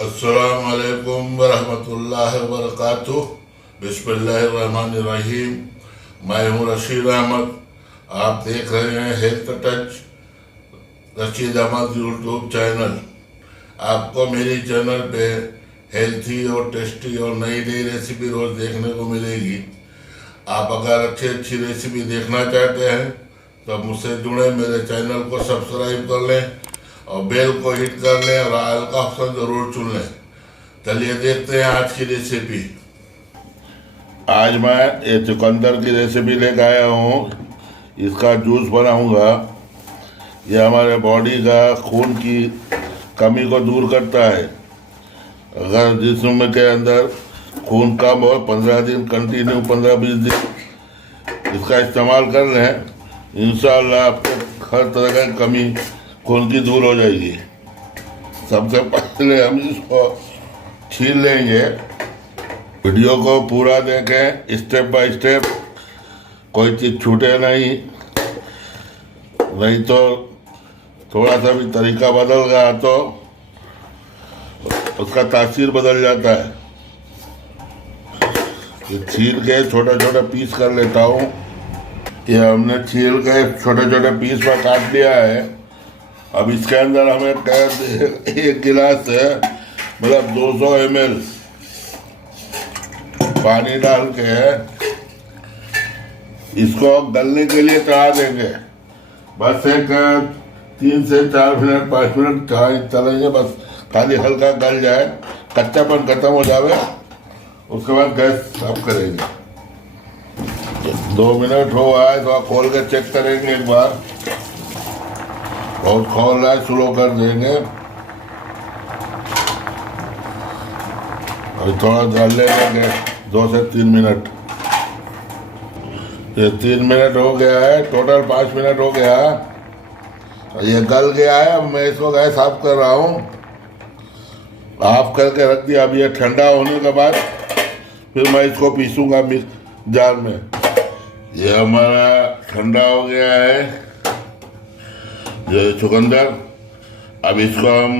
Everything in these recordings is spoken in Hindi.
अस्सलामुअलैकुम वरहमतुल्लाहि वबरकातुह। बिस्मिल्लाहिर्रहमानिर्रहीम। मैं हूँ रशीद अहमद। आप देख रहे हैं health touch Rashid Ahmed YouTube channel. आपको मेरी चैनल पे हेल्थी और टेस्टी और नई नई रेसिपी रोज़ देखने को मिलेगी। आप अगर अच्छी रेसिपी देखना चाहते हैं तो मुझसे जुड़े, मेरे चैनल को सब्सक्राइब कर लें और बेल को हिट कर लें और ऑल का ऑप्शन ज़रूर चुन लें। चलिए देखते हैं आज की रेसिपी। आज मैं ये चुकंदर की रेसिपी लेकर आया हूँ। इसका जूस बनाऊंगा। ये हमारे बॉडी का खून की कमी को दूर करता है। अगर जिस्म के अंदर खून कम हो 15 दिन कंटिन्यू 15-20 दिन इसका इस्तेमाल कर लें, इंशाअल्लाह आपको हर तरह की कमी खून की दूर हो जाएगी। सबसे पहले हम इसको छील लेंगे। वीडियो को पूरा देखें, स्टेप बाय स्टेप, कोई चीज़ छूटे नहीं तो थोड़ा सा भी तरीका बदल गया तो उसका तासीर बदल जाता है। ये छील के छोटे छोटे पीस कर लेता हूँ। ये हमने छील के छोटे छोटे पीस में काट लिया है। अब इसके अंदर हमें एक गिलास है, मतलब 200 ml पानी डाल के इसको गलने के लिए चढ़ा देंगे। बस एक 3 से 4 मिनट 5 मिनट चलेंगे, बस खाली हल्का गल जाए, कच्चापन खत्म हो जाए, उसके बाद गैस साफ करेंगे। 2 मिनट हो आए तो आप खोल के चेक करेंगे एक बार। बहुत खोल रहा है, स्लो कर देंगे और थोड़ा गल लेंगे 2 से 3 मिनट। ये 3 मिनट हो गया है, टोटल 5 मिनट हो गया। ये गल गया है। अब मैं इसको गैस साफ कर रहा हूँ। ऑफ करके रख दिया। अब ये ठंडा होने के बाद फिर मैं इसको पीसूंगा जार में। ये हमारा ठंडा हो गया है ये चुकंदर। अब इसको हम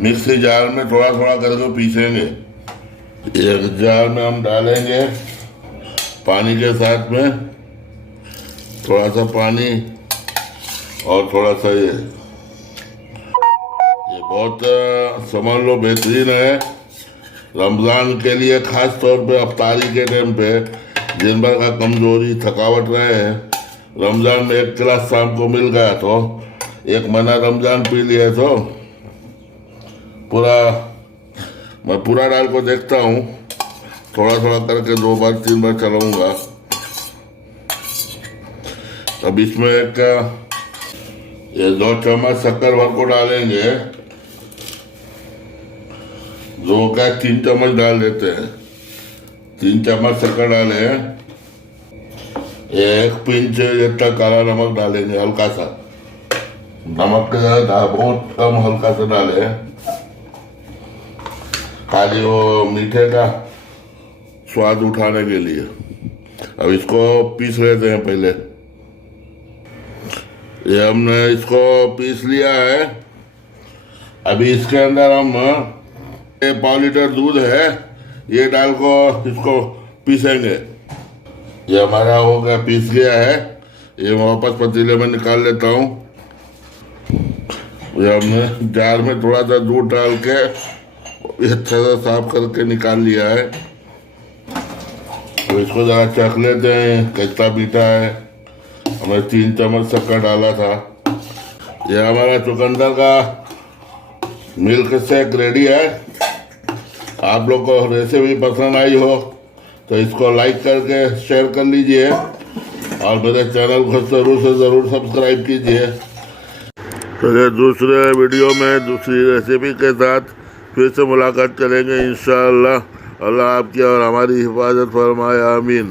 मिक्सी जार में थोड़ा थोड़ा करके पीसेंगे। एक जार में हम डालेंगे पानी के साथ में, थोड़ा सा पानी और थोड़ा सा ये बहुत समझ लो बेहतरीन है रमज़ान के लिए, ख़ास तौर पे अफ्तारी के टाइम पे दिन भर का कमज़ोरी थकावट रहे हैं। रमज़ान में एक गिलास शाम को मिल गया तो एक महीना रमज़ान पी लिया तो मैं पूरा डाल को देखता हूँ। थोड़ा थोड़ा करके 2 बार 3 बार चलाऊँगा। अब इसमें एक ये 2 चम्मच शक्कर भर को डालेंगे। 2 का 3 चम्मच डाल देते हैं। 3 चम्मच शक्कर डाले। 1 पिंच जितना काला नमक डालेंगे, हल्का सा। नमक के ज़्यादा बहुत कम, हल्का सा डाले, खाली वो मीठे का स्वाद उठाने के लिए। अब इसको पीस लेते हैं पहले। ये हमने इसको पीस लिया है। अभी इसके अंदर हम 1 लीटर दूध है, ये डाल को इसको पीसेंगे। ये हमारा हो गया, पीस गया है। ये मैं वापस पतीले में निकाल लेता हूँ। ये हमने जार में थोड़ा सा दूध डाल के अच्छा सा साफ करके निकाल लिया है। तो इसको ज़रा चख लेते हैं कैसा मीठा है। हमने 3 चम्मच शक्कर डाला था। ये हमारा चुकंदर का मिल्क शेक रेडी है। आप लोग को रेसिपी पसंद आई हो तो इसको लाइक करके शेयर कर लीजिए और मेरे चैनल को ज़रूर से ज़रूर सब्सक्राइब कीजिए। चलिए दूसरे वीडियो में दूसरी रेसिपी के साथ फिर से मुलाकात करेंगे इंशाअल्लाह। अल्लाह आपकी और हमारी हिफाजत फरमाए, आमीन।